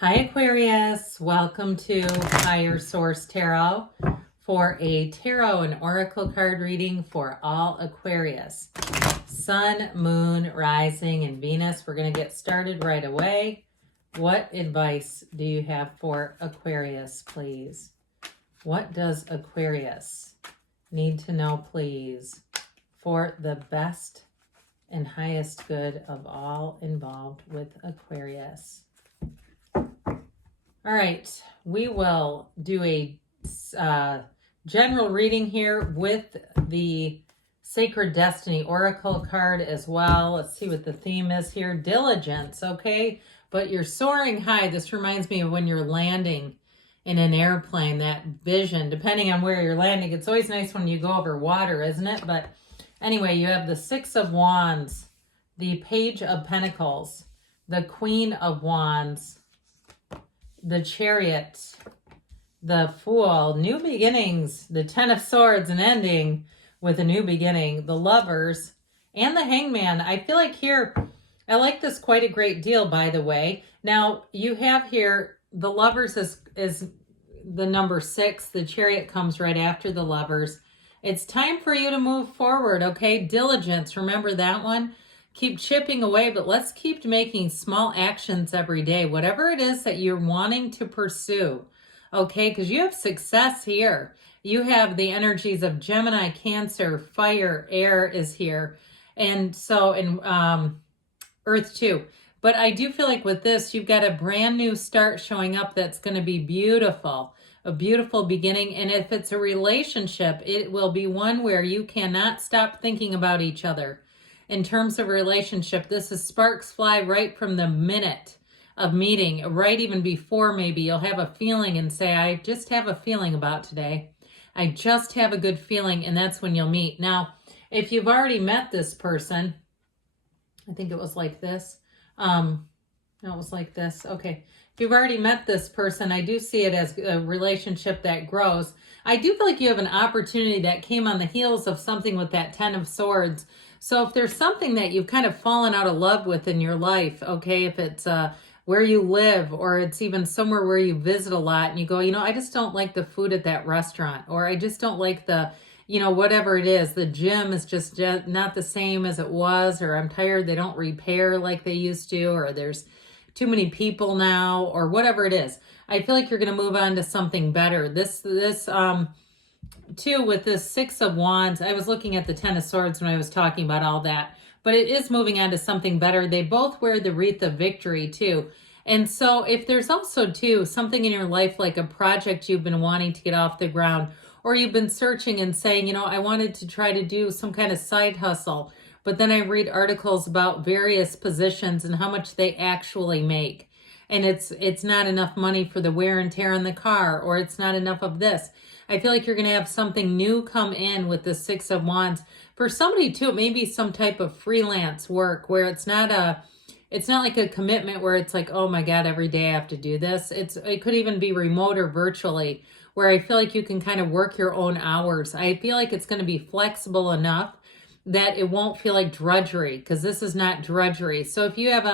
Hi Aquarius, welcome to Higher Source Tarot for a tarot and oracle card reading for all Aquarius. Sun, Moon, Rising, and Venus. We're going to get started right away. What advice do you have for Aquarius, please? What does Aquarius need to know, please, for the best and highest good of all involved with Aquarius? All right, we will do a general reading here with the Sacred Destiny Oracle card as well. Let's see what the theme is here. Diligence, okay? But you're soaring high. This reminds me of when you're landing in an airplane, that vision, depending on where you're landing. It's always nice when you go over water, isn't it? But anyway, you have the Six of Wands, the Page of Pentacles, the Queen of Wands, the Chariot, the Fool, new beginnings, the Ten of Swords, and ending with a new beginning, the Lovers, and the Hangman. I feel like here, I like this quite a great deal, by the way. Now, you have here, the Lovers is the number 6. The Chariot comes right after the Lovers. It's time for you to move forward, okay? Diligence, remember that one? Keep chipping away, but let's keep making small actions every day, whatever it is that you're wanting to pursue, okay? Because you have success here. You have the energies of Gemini, Cancer, fire, air is here, and so, and Earth too. But I do feel like with this, you've got a brand new start showing up that's going to be beautiful, a beautiful beginning. And if it's a relationship, it will be one where you cannot stop thinking about each other. In terms of relationship, this is sparks fly right from the minute of meeting, right even before maybe you'll have a feeling and say, I just have a feeling about today. I just have a good feeling, and that's when you'll meet. Now, if you've already met this person, I think it was like this. No, it was like this. Okay. If you've already met this person, I do see it as a relationship that grows. I do feel like you have an opportunity that came on the heels of something with that Ten of Swords. So if there's something that you've kind of fallen out of love with in your life, okay, if it's where you live, or it's even somewhere where you visit a lot and you go, I just don't like the food at that restaurant, or I just don't like the, whatever it is, the gym is just not the same as it was, or I'm tired, they don't repair like they used to, or there's too many people now, or whatever it is. I feel like you're going to move on to something better. This too, with this Six of Wands, I was looking at the Ten of Swords when I was talking about all that, but it is moving on to something better. They both wear the wreath of victory too. And so if there's also too something in your life, like a project you've been wanting to get off the ground, or you've been searching and saying, I wanted to try to do some kind of side hustle, but then I read articles about various positions and how much they actually make. And it's not enough money for the wear and tear in the car, or it's not enough of this. I feel like you're going to have something new come in with the Six of Wands. For somebody too, it may be some type of freelance work where it's not like a commitment where it's like, oh my God, every day I have to do this. It could even be remote or virtually, where I feel like you can kind of work your own hours. I feel like it's going to be flexible enough that it won't feel like drudgery, because this is not drudgery. So if you have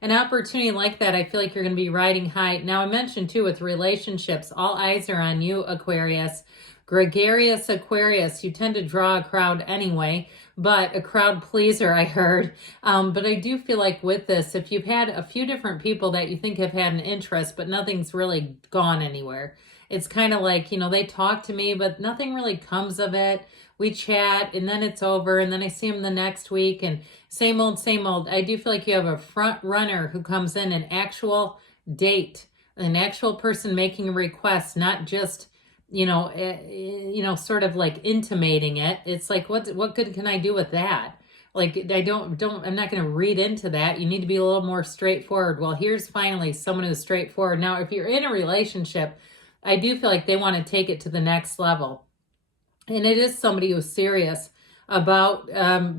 an opportunity like that, I feel like you're going to be riding high. Now, I mentioned too with relationships, all eyes are on you, Aquarius. Gregarious Aquarius, you tend to draw a crowd anyway, but a crowd pleaser, I heard. But I do feel like with this, if you've had a few different people that you think have had an interest, but nothing's really gone anywhere, it's kind of like, they talk to me, but nothing really comes of it. We chat and then it's over, and then I see them the next week, and same old, same old. I do feel like you have a front runner who comes in, an actual date, an actual person making a request, not just, sort of like intimating it. It's like, what good can I do with that? Like, I'm not going to read into that. You need to be a little more straightforward. Well, here's finally someone who's straightforward. Now, if you're in a relationship, I do feel like they want to take it to the next level. And it is somebody who's serious about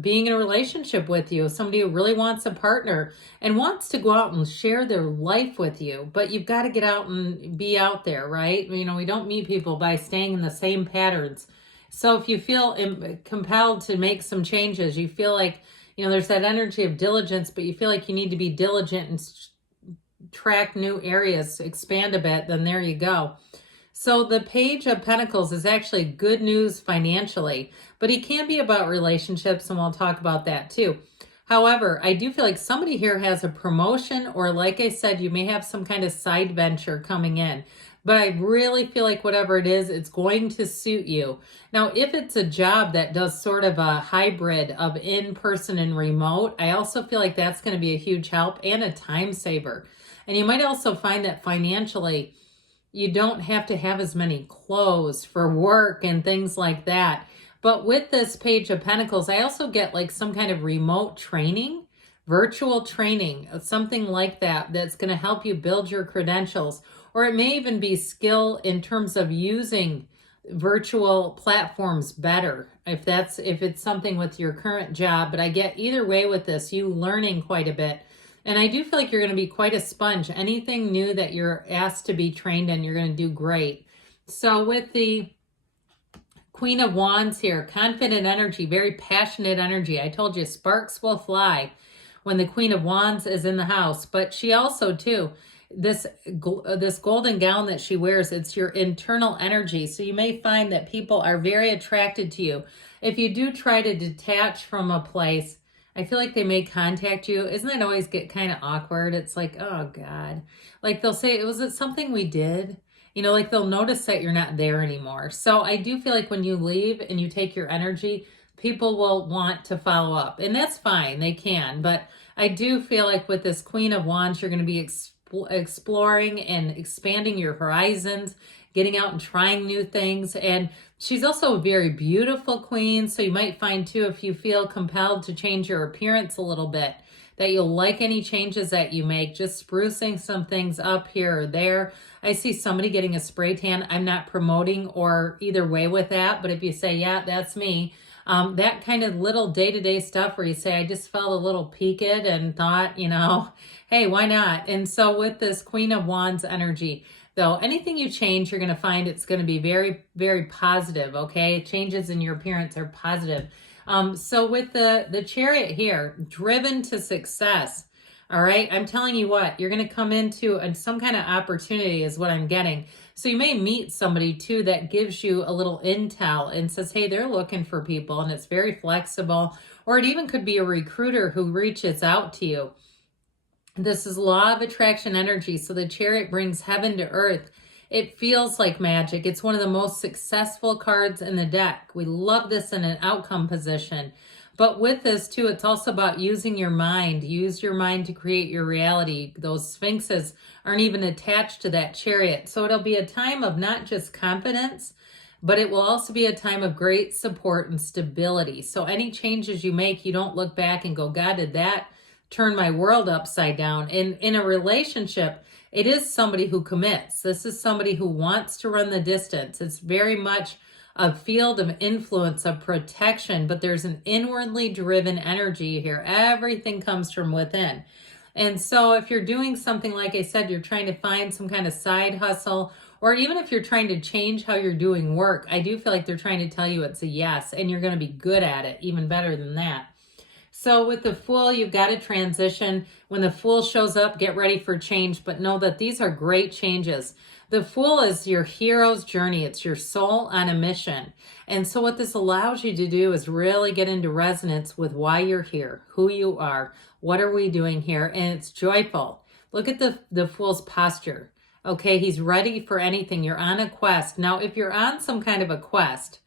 being in a relationship with you, somebody who really wants a partner and wants to go out and share their life with you. But you've got to get out and be out there, right? We don't meet people by staying in the same patterns. So if you feel compelled to make some changes, you feel like, there's that energy of diligence, but you feel like you need to be diligent and track new areas, expand a bit, then there you go. So the Page of Pentacles is actually good news financially, but it can be about relationships, and we'll talk about that too. However, I do feel like somebody here has a promotion, or like I said, you may have some kind of side venture coming in. But I really feel like whatever it is, it's going to suit you. Now, if it's a job that does sort of a hybrid of in-person and remote, I also feel like that's going to be a huge help and a time saver. And you might also find that financially, you don't have to have as many clothes for work and things like that. But with this Page of Pentacles, I also get like some kind of remote training, virtual training, something like that, that's going to help you build your credentials. Or it may even be skill in terms of using virtual platforms better, if it's something with your current job. But I get either way with this, you learning quite a bit. And I do feel like you're going to be quite a sponge. Anything new that you're asked to be trained in, you're going to do great. So with the Queen of Wands here, confident energy, very passionate energy. I told you sparks will fly when the Queen of Wands is in the house. But she also, too, this golden gown that she wears, it's your internal energy. So you may find that people are very attracted to you. If you do try to detach from a place, I feel like they may contact you. Isn't it always get kind of awkward? It's like, oh God. Like they'll say, was it something we did? You know, like they'll notice that you're not there anymore. So I do feel like when you leave and you take your energy, people will want to follow up. And that's fine, they can. But I do feel like with this Queen of Wands, you're going to be exploring and expanding your horizons, getting out and trying new things. And she's also a very beautiful queen. So you might find too, if you feel compelled to change your appearance a little bit, that you'll like any changes that you make, just sprucing some things up here or there. I see somebody getting a spray tan. I'm not promoting or either way with that, but if you say, yeah, that's me, that kind of little day-to-day stuff where you say, I just felt a little peaked and thought, you know, hey, why not? And so with this Queen of Wands energy, though, anything you change, you're going to find it's going to be very, very positive, okay? Changes in your appearance are positive. So with the Chariot here, driven to success, all right? I'm telling you what, you're going to come into some kind of opportunity is what I'm getting. So you may meet somebody too that gives you a little intel and says, hey, they're looking for people, and it's very flexible. Or it even could be a recruiter who reaches out to you. This is law of attraction energy. So the Chariot brings heaven to earth. It feels like magic. It's one of the most successful cards in the deck. We love this in an outcome position. But with this too, it's also about using your mind. Use your mind to create your reality. Those sphinxes aren't even attached to that Chariot. So it'll be a time of not just confidence, but it will also be a time of great support and stability. So any changes you make, you don't look back and go, God, did that turn my world upside down? In a relationship, it is somebody who commits. This is somebody who wants to run the distance. It's very much a field of influence, of protection, but there's an inwardly driven energy here. Everything comes from within. And so if you're doing something, like I said, you're trying to find some kind of side hustle, or even if you're trying to change how you're doing work, I do feel like they're trying to tell you it's a yes, and you're going to be good at it, even better than that. So with the Fool, you've got to transition. When the Fool shows up, get ready for change, but know that these are great changes. The Fool is your hero's journey. It's your soul on a mission. And so what this allows you to do is really get into resonance with why you're here, who you are, what are we doing here, and it's joyful. Look at the Fool's posture. Okay, he's ready for anything. You're on a quest. Now, if you're on some kind of a quest,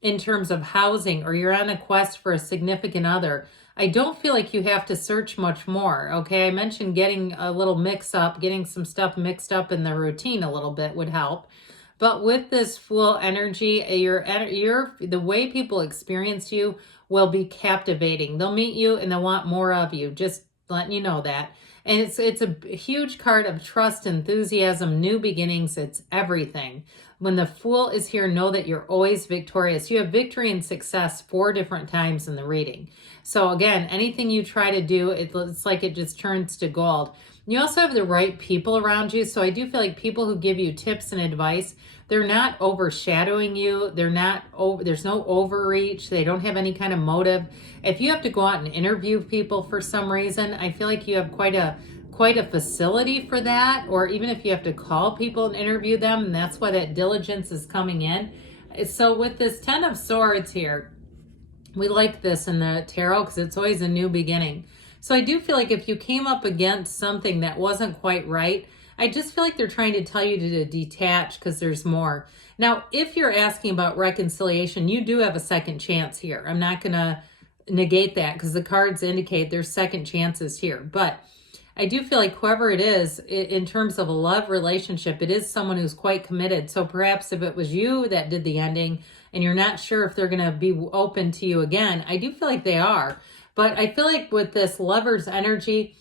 in terms of housing, or you're on a quest for a significant other, I don't feel like you have to search much more, okay? I mentioned getting a little mix up, getting some stuff mixed up in the routine a little bit would help. But with this Fool energy, the way people experience you will be captivating. They'll meet you and they'll want more of you, just letting you know that. And it's a huge card of trust, enthusiasm, new beginnings. It's everything. When the Fool is here, know that you're always victorious. You have victory and success 4 different times in the reading. So again, anything you try to do, it's like it just turns to gold. You also have the right people around you. So I do feel like people who give you tips and advice, they're not overshadowing you. There's no overreach. They don't have any kind of motive. If you have to go out and interview people for some reason, I feel like you have quite a quite a facility for that, or even if you have to call people and interview them, and that's why that diligence is coming in. So with this Ten of Swords here, we like this in the tarot because it's always a new beginning. So I do feel like if you came up against something that wasn't quite right, I just feel like they're trying to tell you to detach because there's more. Now, if you're asking about reconciliation, you do have a second chance here. I'm not going to negate that because the cards indicate there's second chances here. But I do feel like whoever it is, in terms of a love relationship, it is someone who's quite committed. So perhaps if it was you that did the ending and you're not sure if they're going to be open to you again, I do feel like they are. But I feel like with this Lover's energy,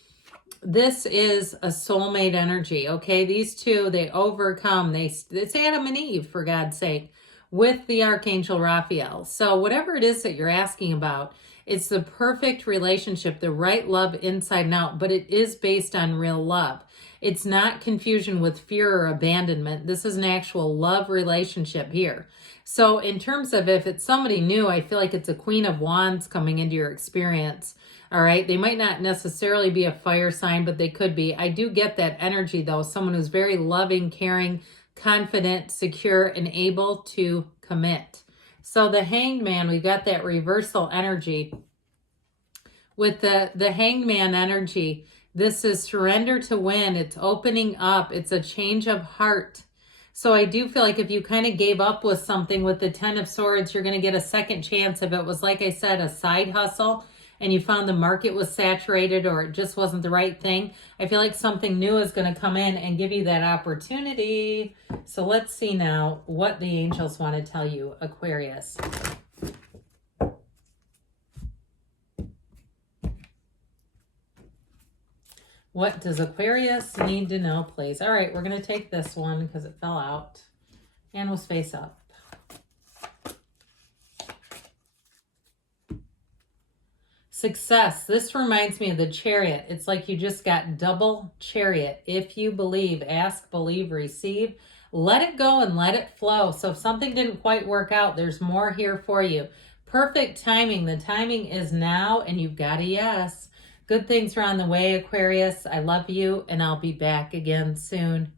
this is a soulmate energy, okay? These two, they overcome. It's Adam and Eve, for God's sake, with the Archangel Raphael. So whatever it is that you're asking about, it's the perfect relationship, the right love inside and out, but it is based on real love. It's not confusion with fear or abandonment. This is an actual love relationship here. So in terms of if it's somebody new, I feel like it's a Queen of Wands coming into your experience. All right. They might not necessarily be a fire sign, but they could be. I do get that energy though. Someone who's very loving, caring, confident, secure, and able to commit. So the Hanged Man, we got that reversal energy. With the Hanged Man energy, this is surrender to win. It's opening up. It's a change of heart. So I do feel like if you kind of gave up with something with the Ten of Swords, you're going to get a second chance. If it was, like I said, a side hustle and you found the market was saturated or it just wasn't the right thing, I feel like something new is going to come in and give you that opportunity. So let's see now what the angels want to tell you, Aquarius. What does Aquarius need to know, please? All right, we're going to take this one because it fell out. And we'll face up. Success. This reminds me of the Chariot. It's like you just got double Chariot. If you believe, ask, believe, receive. Let it go and let it flow. So if something didn't quite work out, there's more here for you. Perfect timing. The timing is now, and you've got a yes. Good things are on the way, Aquarius. I love you, and I'll be back again soon.